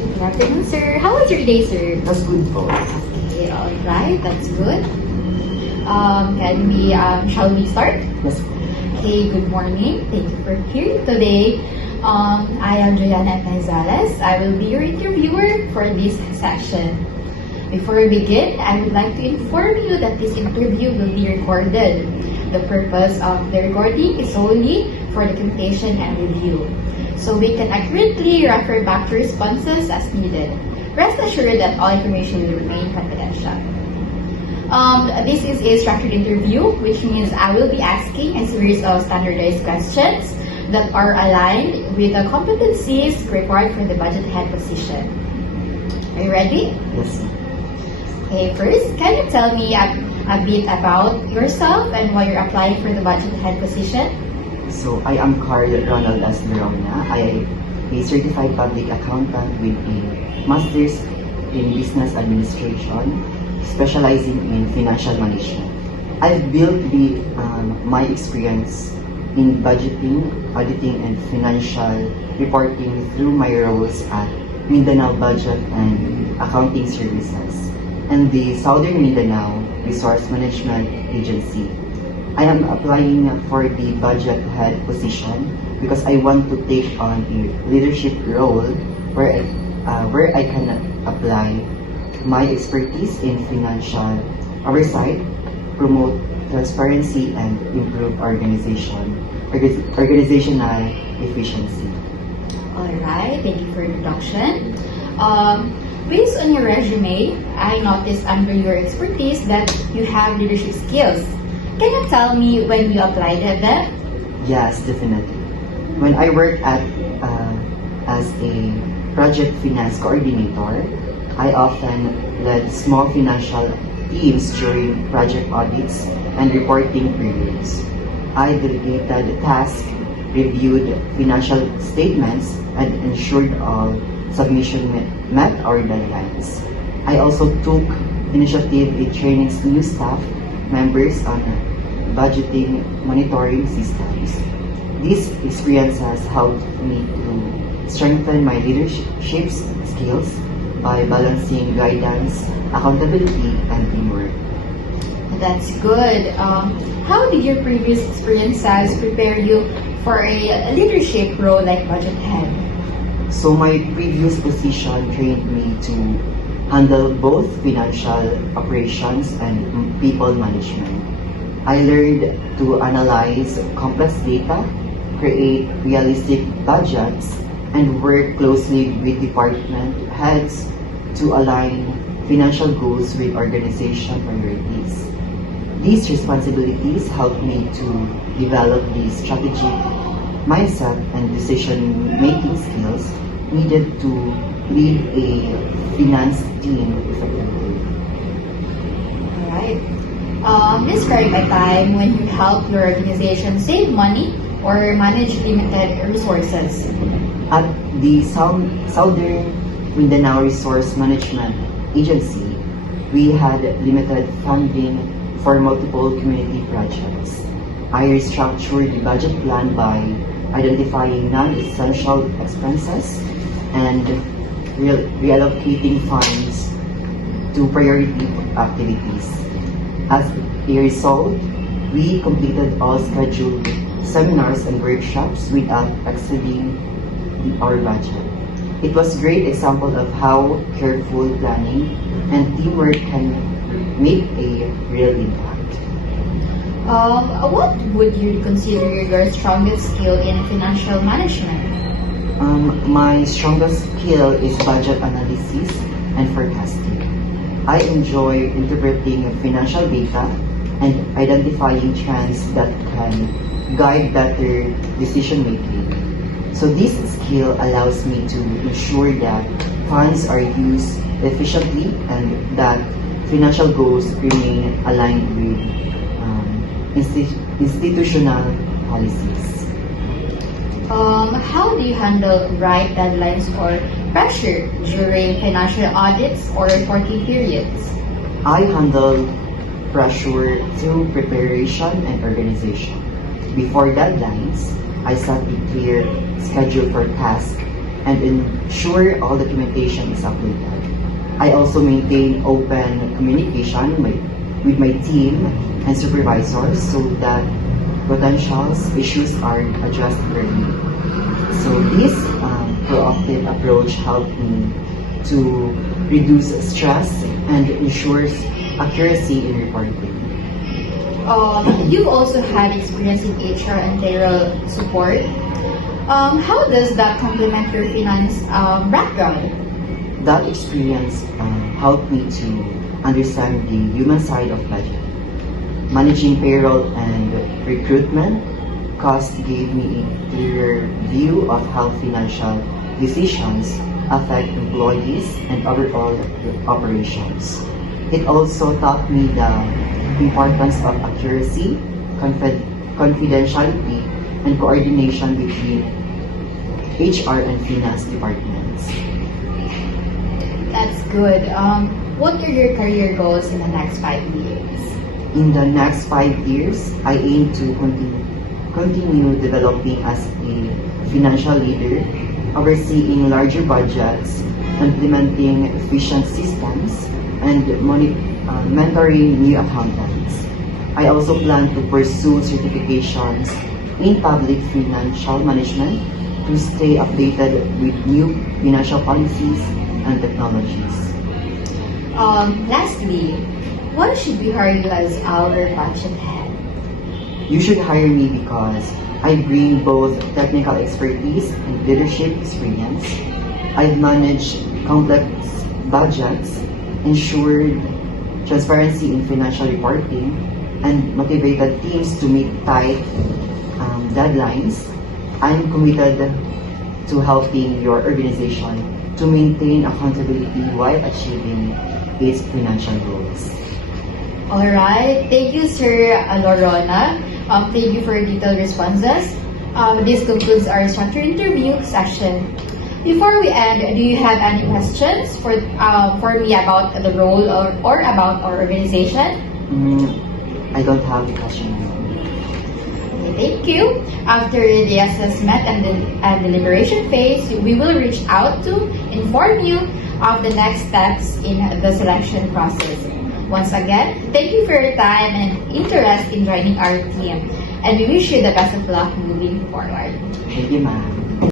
Good afternoon, sir. How was your day, sir? That's good po. Okay, alright, that's good. Shall we start? Yes po. Okay, good morning. Thank you for here today. I am Juliana Taizales. I will be your interviewer for this session. Before we begin, I would like to inform you that this interview will be recorded. The purpose of the recording is solely for documentation and review, so we can accurately refer back to responses as needed. Rest assured that all information will remain confidential. This is a structured interview, which means I will be asking a series of standardized questions that are aligned with the competencies required for the budget head position. Are you ready? Yes. Okay, first, can you tell me a bit about yourself and why you're applying for the budget head position? So, I am Carl Ronald S. Lerona. I am a certified public accountant with a master's in business administration, specializing in financial management. I've built my experience in budgeting, auditing, and financial reporting through my roles at Mindanao Budget and Accounting Services and the Southern Mindanao Resource Management Agency. I am applying for the budget head position because I want to take on a leadership role where I can apply my expertise in financial oversight, promote transparency, and improve organizational efficiency. Alright, thank you for your introduction. Based on your resume, I noticed under your expertise that you have leadership skills. Can you tell me when you applied at them? Yes, definitely. When I worked as a project finance coordinator, I often led small financial teams during project audits and reporting periods. I delegated tasks, reviewed financial statements, and ensured all submission met our deadlines. I also took initiative in training new staff members on budgeting monitoring systems. These experiences helped me to strengthen my leadership skills by balancing guidance, accountability, and teamwork. That's good. How did your previous experiences prepare you for a leadership role like budget head? So my previous position trained me to handle both financial operations and people management. I learned to analyze complex data, create realistic budgets, and work closely with department heads to align financial goals with organization priorities. These responsibilities helped me to develop the strategic mindset and decision-making skills needed to lead a finance team effectively. Alright. Describe a time when you helped your organization save money or manage limited resources. At the Southern Mindanao Resource Management Agency, we had limited funding for multiple community projects. I restructured the budget plan by identifying non-essential expenses and reallocating funds to priority activities. As a result, we completed all scheduled seminars and workshops without exceeding our budget. It was a great example of how careful planning and teamwork can make a real impact. What would you consider your strongest skill in financial management? My strongest skill is budget analysis and forecasting. I enjoy interpreting financial data and identifying trends that can guide better decision making. So this skill allows me to ensure that funds are used efficiently and that financial goals remain aligned with institutional policies. How do you handle right deadlines or pressure during financial audits or reporting periods? I handle pressure through preparation and organization. Before deadlines, I set a clear schedule for tasks and ensure all documentation is updated. I also maintain open communication with my team and supervisors so that potential issues are addressed early. So this proactive approach helped me to reduce stress and ensures accuracy in reporting. You've also had experience in HR and payroll support. How does that complement your finance background? That experience helped me to understand the human side of budget. Managing payroll and recruitment costs gave me a clearer view of how financial decisions affect employees and overall operations. It also taught me the importance of accuracy, confidentiality, and coordination between HR and finance departments. That's good. What are your career goals in the next 5 years? In the next 5 years, I aim to continue developing as a financial leader, overseeing larger budgets, implementing efficient systems, and mentoring new accountants. I also plan to pursue certifications in public financial management to stay updated with new financial policies and technologies. Lastly, why should we hire you as our budget head? You should hire me because I bring both technical expertise and leadership experience. I've managed complex budgets, ensured transparency in financial reporting, and motivated teams to meet tight deadlines. I'm committed to helping your organization to maintain accountability while achieving its financial goals. Alright, thank you, Sir Lorona. Thank you for your detailed responses. This concludes our structured interview session. Before we end, do you have any questions for me about the role or about our organization? I don't have a question. Okay, thank you. After the assessment and deliberation phase, we will reach out to inform you of the next steps in the selection process. Once again, thank you for your time and interest in joining our team. And we wish you the best of luck moving forward. Thank you, ma'am.